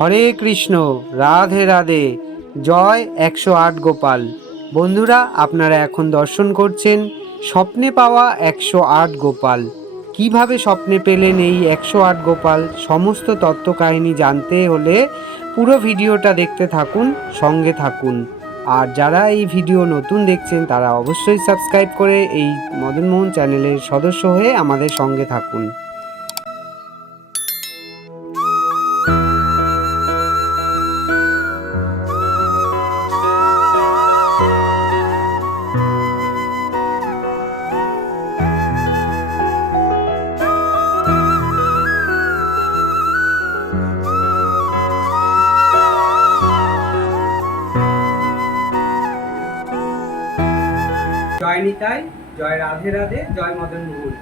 হরে কৃষ্ণ, রাধে রাধে। জয় একশো আট গোপাল। বন্ধুরা, আপনারা এখন দর্শন করছেন স্বপ্নে পাওয়া একশো আট গোপাল। কীভাবে স্বপ্নে পেলেন এই একশো আট গোপাল? সমস্ত তত্ত্ব কাহিনী জানতে হলে পুরো ভিডিওটা দেখতে থাকুন, সঙ্গে থাকুন। আর যারা এই ভিডিও নতুন দেখছেন, তারা অবশ্যই সাবস্ক্রাইব করে এই মদনমোহন চ্যানেলের সদস্য হয়ে আমাদের সঙ্গে থাকুন। নিতাই জয় রাধে রাধে, জয় মদন মোহন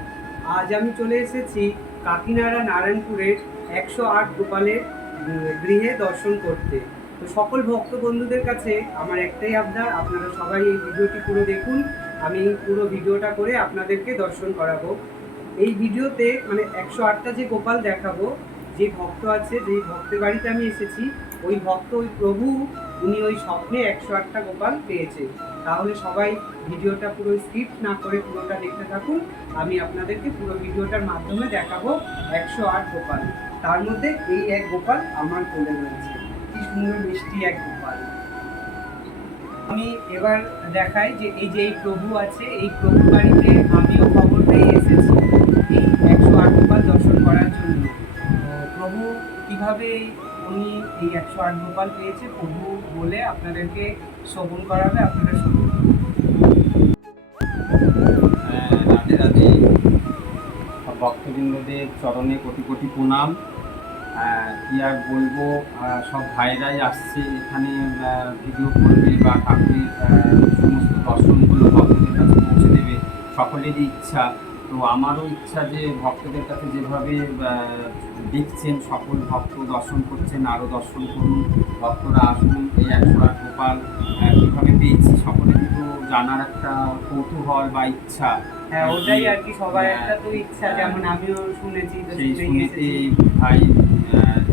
আজ আমি চলে এসেছি কাকিনাড়া নারায়ণপুরের একশো আট গোপালের গৃহে দর্শন করতে। তো সকল ভক্ত বন্ধুদের কাছে আমার একটাই আবদার, আপনারা সবাই এই ভিডিওটি পুরো দেখুন। আমি পুরো ভিডিওটা করে আপনাদেরকে দর্শন করাবো। এই ভিডিওতে মানে একশো আটটা যে গোপাল দেখাবো, যে ভক্ত আছে, যে ভক্তের বাড়িতে আমি এসেছি, ওই ভক্ত, ওই প্রভু, উনি ওই স্বপ্নে একশো আটটা গোপাল পেয়েছে তাহলে সবাই ভিডিওটা পুরো স্কিপ না করে পুরোটা দেখতে থাকুন। আমি আপনাদেরকে পুরো ভিডিওটার মাধ্যমে দেখাবো একশো আট গোপাল। তার মধ্যে এই এক গোপাল আমার কোলে রয়েছে। কি সুন্দর মিষ্টি এক গোপাল। আমি এবার দেখাই যে এই যে এই প্রভু আছে, এই প্রভুর বাড়িতে আমিও খবর পেয়ে এসেছি এই একশো আট গোপাল দর্শন করার জন্য। প্রভু, কীভাবে উনি এই একশো আট গোপাল পেয়েছে? প্রভু বলে আপনাদেরকে শ্রবণ করাবে আপনারা শুনুন আহ, রাধে রাধে। ভক্তবৃন্দদের চরণে কোটি কোটি প্রণাম। কি আর বলব সব ভাইরাই আসছে এখানে ভিডিও করবে বা ঠাকুরের সমস্ত দর্শনগুলো ভক্তদের কাছে পৌঁছে দেবে। সকলেরই ইচ্ছা। তো আমারও ইচ্ছা যে ভক্তদের কাছে যেভাবে দেখছেন সকল ভক্ত দর্শন করছেন আরও দর্শন করুন। ভক্তরা আসুন এই একশো আট গোপাল কীভাবে পেয়েছি। সকলে কিন্তু জানার একটা কৌতূহল বা ইচ্ছা। হ্যাঁ ওটাই আর কি সবার একটা তো ইচ্ছা যেমন আমিও শুনেছি সেই এসেছি। ভাই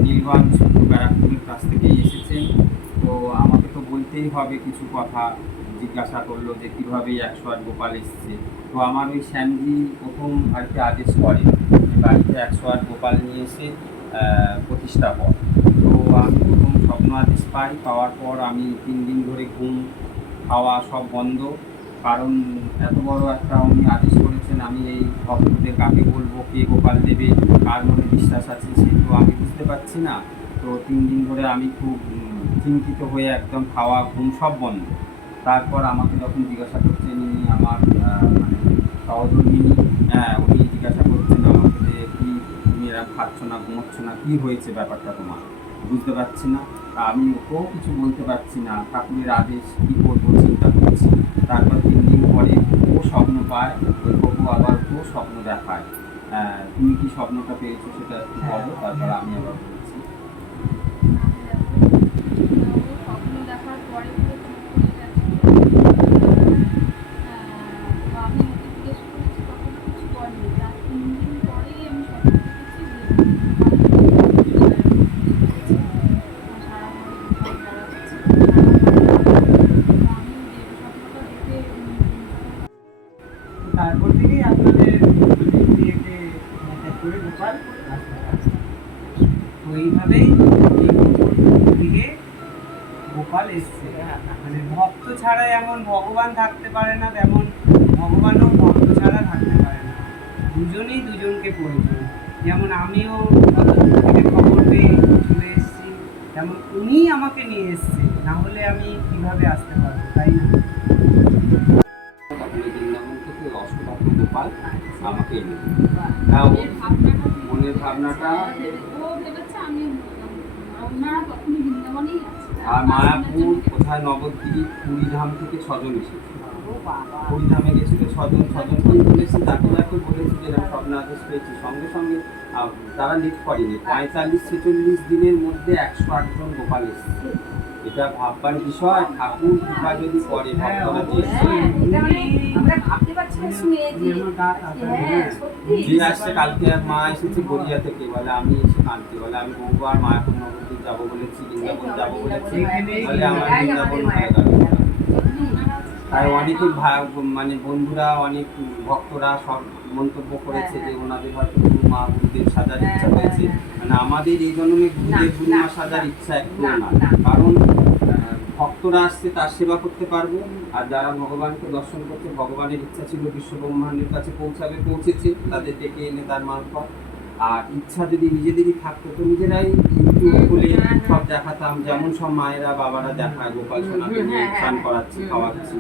নীলগঞ্জ ব্যারাকপুরের কাছ থেকে এসেছেন তো আমাকে তো বলতেই হবে কিছু কথা জিজ্ঞাসা করল যে কীভাবে একশো আট গোপাল এসছে। তো আমার ওই শ্যামজি প্রথম আর কি আদেশ করে যে বাড়িতে একশো আট গোপাল নিয়ে এসে প্রতিষ্ঠা কর। তো আমি আদেশ পাই পাওয়ার পর আমি তিন দিন ধরে ঘুম, খাওয়া সব বন্ধ। কারণ এত বড় একটা উনি আদেশ করেছেন, আমি এই ভক্তদের কাকে বলব, কে গোপাল দেবে, কার মনে বিশ্বাস আছে সে তো আমি বুঝতে পারছি না। তো তিন দিন ধরে আমি খুব চিন্তিত হয়ে একদম খাওয়া, ঘুম সব বন্ধ। তারপর আমাকে যখন জিজ্ঞাসা করছেন ইনি আমার মানে হ্যাঁ উনি জিজ্ঞাসা করছেন আমাকে যে কি তুমি এরকম খাচ্ছ না, ঘুমোচ্ছ না, কী হয়েছে ব্যাপারটা তোমার? বুঝতে পারছি না। আমি ওকেও কিছু বলতে পারছি না। ঠাকুরের আদেশ কী করব চিন্তা করছি। তারপর তিন দিন পরে ও স্বপ্ন পায়, ওই প্রভু আবার ও স্বপ্ন দেখায়। তুমি কি স্বপ্নটা পেয়েছ সেটা একটু বলো, তারপর আমি আবার দুজনকে প্রয়োজন যেমন আমিও থেকে খবর পেয়ে চলে এসেছি তেমন উনিই আমাকে নিয়ে এসছে না হলে আমি কীভাবে আসতে পারব তাই না? থেকে গোপাল আমাকে। হ্যাঁ, ও- মনের ভাবনাটা? আর মায়াপুর কোথায় নবদ্বীপ পুরীধাম থেকে ছজন এসেছে। পুরীধামে গেছিল ছজন ছজন করে বলেছি যাকে যাকে বলেছি যে স্বপ্ন আদেশ সঙ্গে সঙ্গে তারা লিট করেনি। পঁয়তাল্লিশ ছেচল্লিশ দিনের মধ্যে একশো আটজন গোপাল এসেছে। এটা ভাববার বিষয় ঠাকুর কৃপা যদি করে হ্যাঁ, ভক্তরা যে মানে যে হ্যাঁ সত্যি। যে আসছে কালকে মা এসেছে গড়িয়া থেকে। বলে আমি এসে কাঁদছি বলে আমি বহুবার মায়াপুর নবদ্বীপ যাব বলেছি বৃন্দাবন যাব বলেছি। তাহলে আমার বৃন্দাবন হয়ে মায়ের গেল তাই অনেকেই ভা- মানে বন্ধুরা অনেক ভক্তরা সব মন্তব্য করেছে হ্যাঁ, যে হ্যাঁ। ওনাদের হয়তো গুরু মা গুরুদেব সাজার হ্যাঁ, ইচ্ছা হ্যাঁ, হয়েছে হ্যাঁ। মানে আমাদের এই জন্মে গুরুদেব গুরু মা সাজার ইচ্ছা একটু না। কারণ ভক্তরা আসছে তার সেবা করতে পারব আর যারা ভগবানকে দর্শন করছে ভগবানের ইচ্ছা ছিল বিশ্ব ব্রহ্মাণ্ডের কাছে পৌঁছাবে পৌঁছেছে তাদের ডেকে এনে তার মারফত আর ইচ্ছা যদি নিজেদেরই থাকতো তো নিজেরাই ইউটিউব খুলে হ্যাঁ, হ্যাঁ। সব দেখাতাম যেমন সব মায়েরা বাবারা দেখায় গোপাল সোনাকে হ্যাঁ, স্নান হ্যাঁ, করাচ্ছি খাওয়াচ্ছি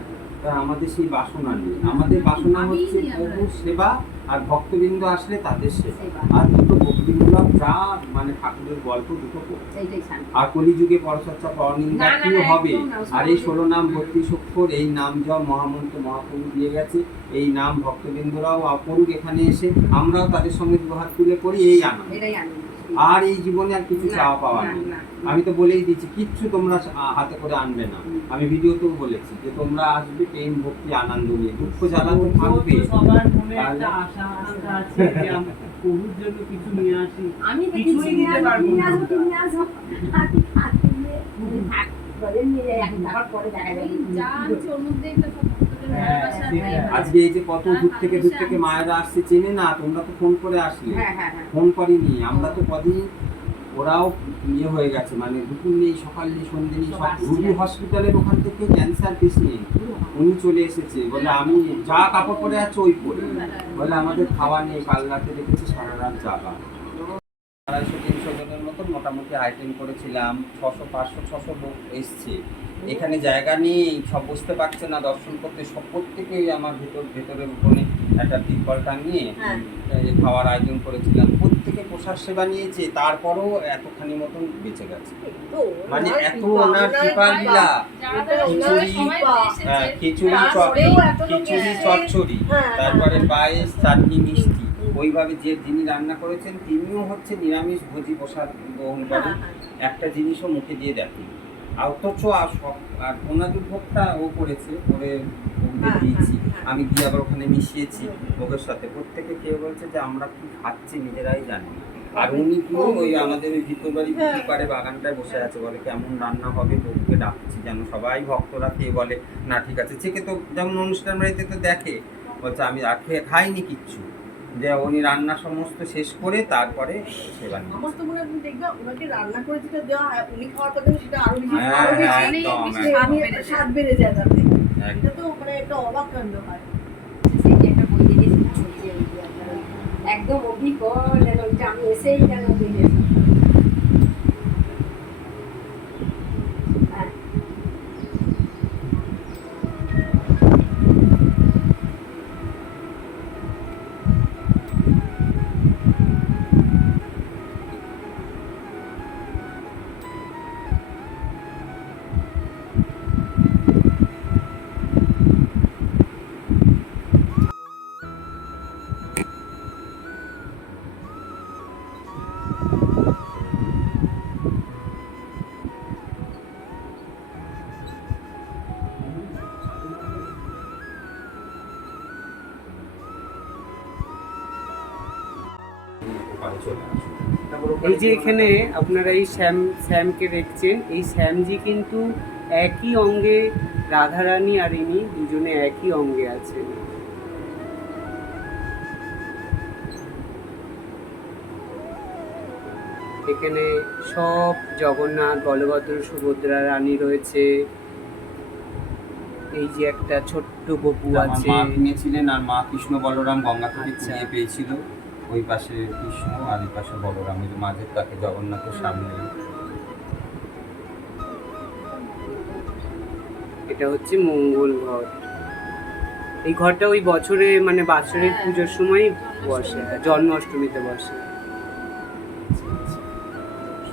আমাদের সেই বাসনা নেই আমাদের বাসনা হচ্ছে। প্রভুর সেবা আর ভক্তবৃন্দ আসলে তাদের সেবা। আর দুটো ভক্তিমূলক যা মানে ঠাকুরের গল্প দুটো আর কলিযুগে পরচর্চা পরনিন্দা কি হবে আর এই। ষোলো নাম ভক্তি সক্ষর এই নাম জপ মহামন্ত্র মহাপ্রভু দিয়ে গেছে এই নাম ভক্তবৃন্দরাও পড়ুক এখানে এসে আমরাও তাদের সঙ্গে দুহাত তুলে পড়ি এই আনন্দ আর এই জীবনে আর কিছু চাওয়া পাওয়া নেই। আমি তো বলেই দিচ্ছি কিচ্ছু তোমরা হাতে করে আনবে না আমি ভিডিওতেও বলেছি যে তোমরা আসবে প্রেম ভক্তি আনন্দ নিয়ে দুঃখ জ্বালা তো থাকবে মনে আমি প্রভুর জন্য কিছু নিয়ে আসি আমি কিছুই কিছু পারব না। তুমি আসব। আমি হাত দিয়ে, থাক, বলে নিয়ে যাই, পরে দেখা যাবে। যা আনছে ওর মধ্যে এগুলো হ্যাঁ। আজকে এই যে কত দূর থেকে দূর থেকে মায়েরা আসছে চেনে না? তোমরা তো ফোন করে আসলে। হ্যাঁ, হ্যাঁ। ফোন করিনি। আমরা তো কদিন ওরাও ইয়ে হয়ে গেছে মানে দুপুর নেই সকাল নেই সন্ধ্যে নেই সব রুবি হসপিটালের ওখান থেকে ক্যান্সার পেশেন্ট উনি চলে এসেছে। বলে আমি যা কাপড় পরে আছে ওই পরে। বলে আমাদের খাওয়া নেই কাল রাতে দেখেছি সারা রাত জাগা। আড়াইশো মোটামুটি আইটেম করেছিলাম ছশো পাঁচশো ছশো লোক এসছে। এখানে জায়গা নেই সব বুঝতে পারছে না দর্শন করতে। সব প্রত্যেকেই আমার ভেতর ভেতরের উঠোনে একটা তিরপল টাঙিয়ে হ্যাঁ। খাওয়ার আয়োজন করেছিলাম। প্রত্যেকে প্রসাদ সেবা নিয়েছে তারপরও এতখানি মতন বেঁচে গেছে। মানে এত ওনার কৃপা লীলা। খিচুড়ি, সময় হ্যাঁ, খিচুড়ি খিচুড়ি চচ্চড়ি। হ্যাঁ, তারপরে। পায়েস চাটনি মিষ্টি। ওইভাবে যে যিনি রান্না করেছেন তিনিও হচ্ছে নিরামিষ ভোজি প্রসাদ গ্রহণ করেন। একটা জিনিসও মুখে দিয়ে দেখেন। অথচ আর সব আর ভোগটা ও করেছে করে ওদের হ্যাঁ, দিয়েছি। হ্যাঁ, হ্যাঁ। আমি গিয়ে আবার ওখানে মিশিয়েছি ভোগের সাথে। প্রত্যেকে কেউ বলছে যে আমরা কি খাচ্ছি নিজেরাই জানি আর উনি পুরো ওই আমাদের ওই ভিতর বাড়ি পাড়ে বাগানটায় বসে আছে বলে কেমন রান্না হবে প্রভুকে ডাকছি যেন সবাই ভক্তরা খেয়ে বলে না ঠিক আছে। চেকে তো যেমন অনুষ্ঠান বাড়িতে তো দেখে বলছে আমি আর খেয়ে খাইনি কিচ্ছু। যে উনি রান্না সমস্ত শেষ করে তারপরে সেবা নিয়ে আমার তো মনে হয় তুমি ওনাকে রান্না করে যেটা দেওয়া হয় উনি খাওয়ার পর সেটা আরও বেশি হ্যাঁ, আরও বেশি একদম, অভিজ্ঞ স্বাদ বেড়ে যায়। তাতে। এটা তো মানে একটা অবাক কাণ্ড হয় একদম অবিকল যেন আমি এসেই যেন এই যে এখানে আপনারা এই শ্যাম শ্যামকে দেখছেন এই শ্যামজি কিন্তু একই অঙ্গে রাধারানী আর ইনি দুজনে একই অঙ্গে আছেন। এখানে সব জগন্নাথ বলভদ্র সুভদ্রা রানী রয়েছে। এই যে একটা ছোট্ট বপু আছে। কিনেছিলেন আর মা কৃষ্ণ বলরাম গঙ্গা থেকে আচ্ছা। পেয়েছিল। ওই পাশে কৃষ্ণ আর এই পাশে বলরাম ওই যে মাঝের তাকে জগন্নাথের সামনে। এটা হচ্ছে মঙ্গল ঘর। এই ঘরটা ওই বছরে মানে হ্যাঁ। পুজোর সময় বসে জন্মাষ্টমীতে বসে।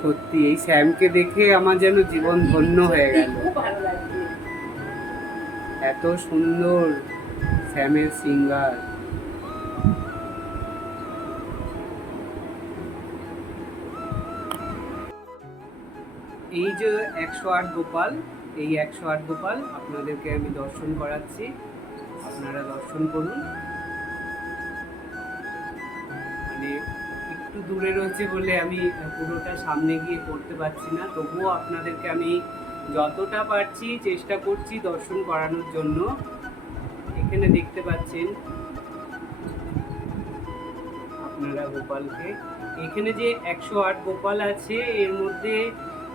সত্যি এই শ্যামকে দেখে আমার যেন জীবন ধন্য হয়ে গেল। খুব ভালো লাগছে। এত সুন্দর শ্যামের সিঙ্গার। এই যে একশো আট গোপাল, এই একশো আট গোপাল, আপনাদেরকে আমি দর্শন করাচ্ছি। আপনারা দর্শন করুন। মানে একটু দূরে রয়েছে বলে আমি পুরোটা সামনে গিয়ে করতে পারছি না। তবুও আপনাদেরকে আমি যতটা পারছি চেষ্টা করছি দর্শন করানোর জন্য। এখানে দেখতে পাচ্ছেন আপনারা গোপালকে। এখানে যে একশো আট গোপাল আছে, এর মধ্যে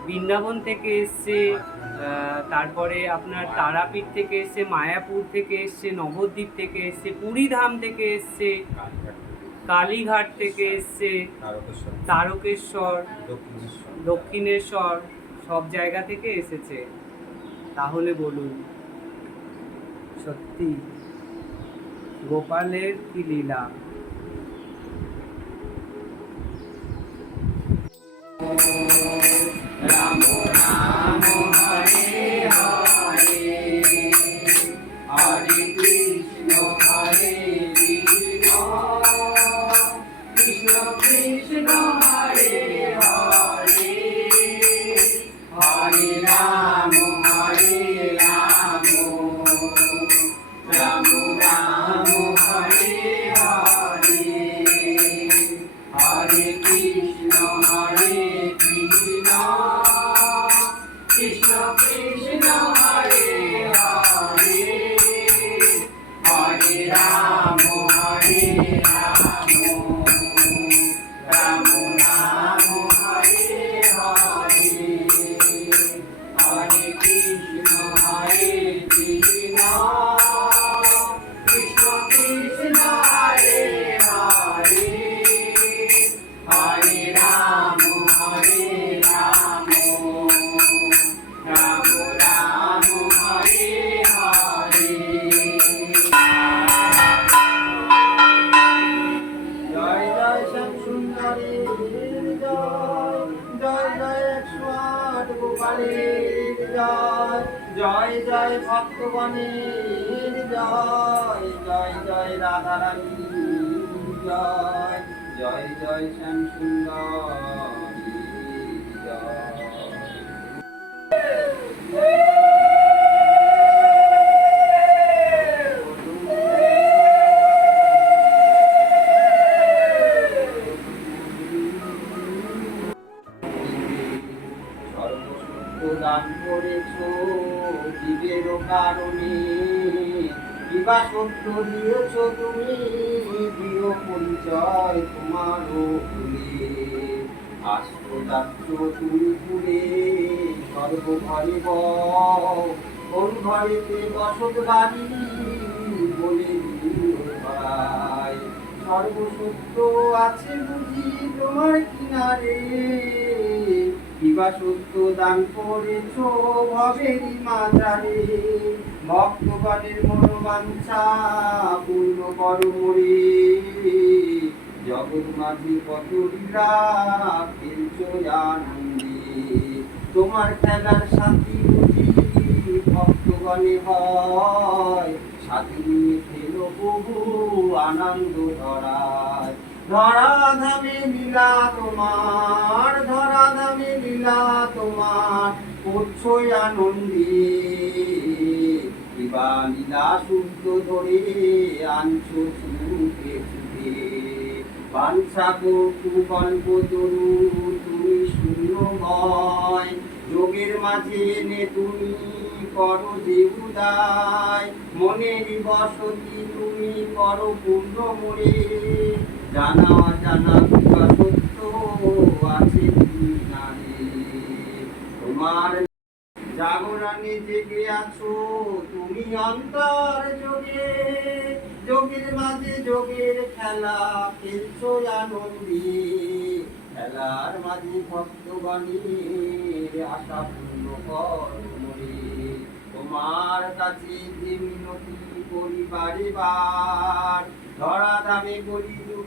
বৃন্দাবন থেকে এসছে তারপরে আপনার তারাপীঠ থেকে এসছে, মায়াপুর থেকে এসছে, নবদ্বীপ থেকে এসছে পুরীধাম থেকে এসছে, কালীঘাট থেকে এসছে, তারকেশ্বর, দক্ষিণেশ্বর, সব জায়গা থেকে এসেছে। তাহলে বলুন, সত্যি গোপালের কি লীলা? হরে Wow. জয় জয় জয় একশো আট জয় জয় জয় ভক্তগণের জয় জয় জয় রাধা জয় জয় জয় শ্যাম সুন্দরী, জয়। দান করেছ, জীবের কারণে। বিবা সত্য দিয়েছ তুমি, প্রিয় পরিচয় তোমারও ভুলে আসতো যাচ্ছ তুমি ঘুরে সর্বঘরে কোন ঘরেতে বসত বাড়ি বলে দিও সর্বসত্য আছে বুঝি তোমার কিনারে। কিবা সত্য দান করেছ ভবেরই মাজারে ভক্তগণের মনোবাঞ্ছা পূর্ণ করো মোরে জগৎ মাঝে কত লীলা, খেলছো আনন্দে। তোমার খেলার বুঝি ভক্তগণে হয়। সাথী নিয়ে খেলো বহু আনন্দ ধরায়। ধরা ধামে লীলা তোমার ধরা ধামে লীলা তোমার করছ আনন্দে। কিবা লীলা শুদ্ধ ধরে আনছো ছুটে ছুটে। বাঞ্ছা কল্প তরু, তুমি শূন্যময়। যোগের মাঝে এনে তুমি করো যে উদায়। মনের বসতি তুমি করো পূর্ণ মরে। জানা অজানা কিবা সত্য আছে তুমি জানে তোমার জাগরণে জেগে আছো, তুমি অন্তর যোগে। যোগের মাঝে যোগের খেলা খেলছো আনন্দে খেলার মাঝে ভক্তগণের আশা পূর্ণ কর তোমার কাছে যে মিনতি পরিবারে বার ধরা দামে করি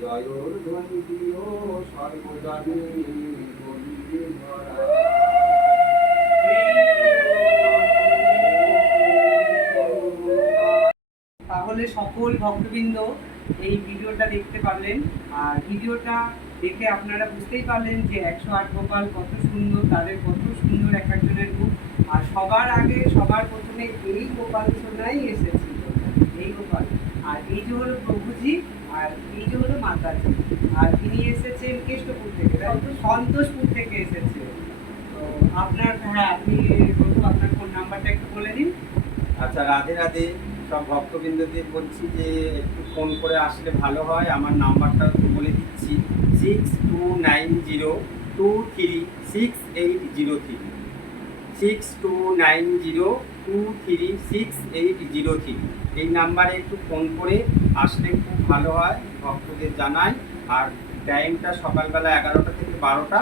তাহলে সকল ভক্তবৃন্দ এই ভিডিওটা দেখতে পারলেন। আর ভিডিওটা দেখে আপনারা বুঝতেই পারলেন যে একশো আট গোপাল কত সুন্দর, তাদের কত সুন্দর এক একজনের রূপ। আর সবার আগে, সবার প্রথমে এই গোপাল সোনাই এসেছিল, এই গোপাল। আর এই যে হলো প্রভুজি আর যে হলো মাতাজি। আর তিনি এসেছেন কেষ্টপুর থেকে? সন্তোষপুর থেকে এসেছে তো আপনার হ্যাঁ আপনি আপনার ফোন নাম্বারটা একটু বলে দিন আচ্ছা রাধে রাধে। সব ভক্তবৃন্দদের বলছি যে, একটু ফোন করে আসলে ভালো হয়। আমার নাম্বারটা বলে দিচ্ছি। Six two nine zero two three six eight zero three six two nine zero two three six eight zero three এই নাম্বারে একটু ফোন করে আসলে খুব ভালো হয়, ভক্তদের জানাই। আর টাইমটা সকালবেলা এগারোটা থেকে বারোটা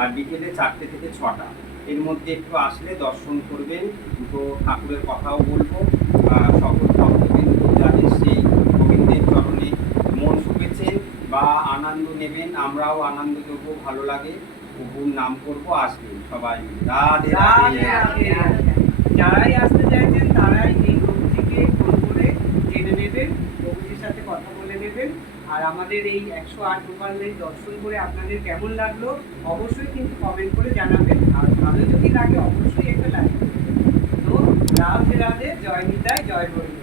আর বিকেলে চারটে থেকে ছটা। এর মধ্যে একটু আসলে দর্শন করবেন, দুটো ঠাকুরের কথাও বলব। সকল ভক্তবৃন্দ যাদের সেই গোবিন্দের চরণে মন শুকেছেন বা আনন্দ নেবেন, আমরাও আনন্দ দেবো ভালো লাগে। প্রভুর নাম করব আসবেন সবাই রাধে রাধে। যারাই আসতে চাইছেন, তারাই এই গ্রুপটিকে ফোন করে জেনে নেবেন, প্রভুজির সাথে কথা বলে নেবেন। আর আমাদের এই একশো আট গোপালের দর্শন করে আপনাদের কেমন লাগল, অবশ্যই কিন্তু কমেন্ট করে জানাবেন। আর ভালো যদি লাগে, অবশ্যই একটা লাইক তো রাধে রাধে, জয় নিতাই, জয় হরি